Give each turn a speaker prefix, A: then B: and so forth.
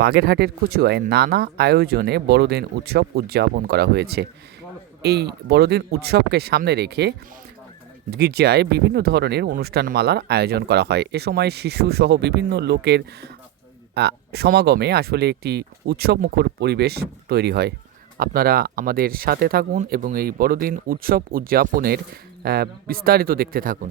A: বাগেরহাটের কুচুয়ায় নানা আয়োজনে বড়দিন উৎসব উদযাপন করা হয়েছে। এই বড়দিন উৎসবকে সামনে রেখে গির্জায় বিভিন্ন ধরনের অনুষ্ঠানমালার আয়োজন করা হয়। এ সময় শিশু সহ বিভিন্ন লোকের সমাগমে আসলে একটি উৎসবমুখর পরিবেশ তৈরি হয়। আপনারা আমাদের সাথে থাকুন এবং এই বড়দিন উৎসব উদযাপনের বিস্তারিত দেখতে থাকুন।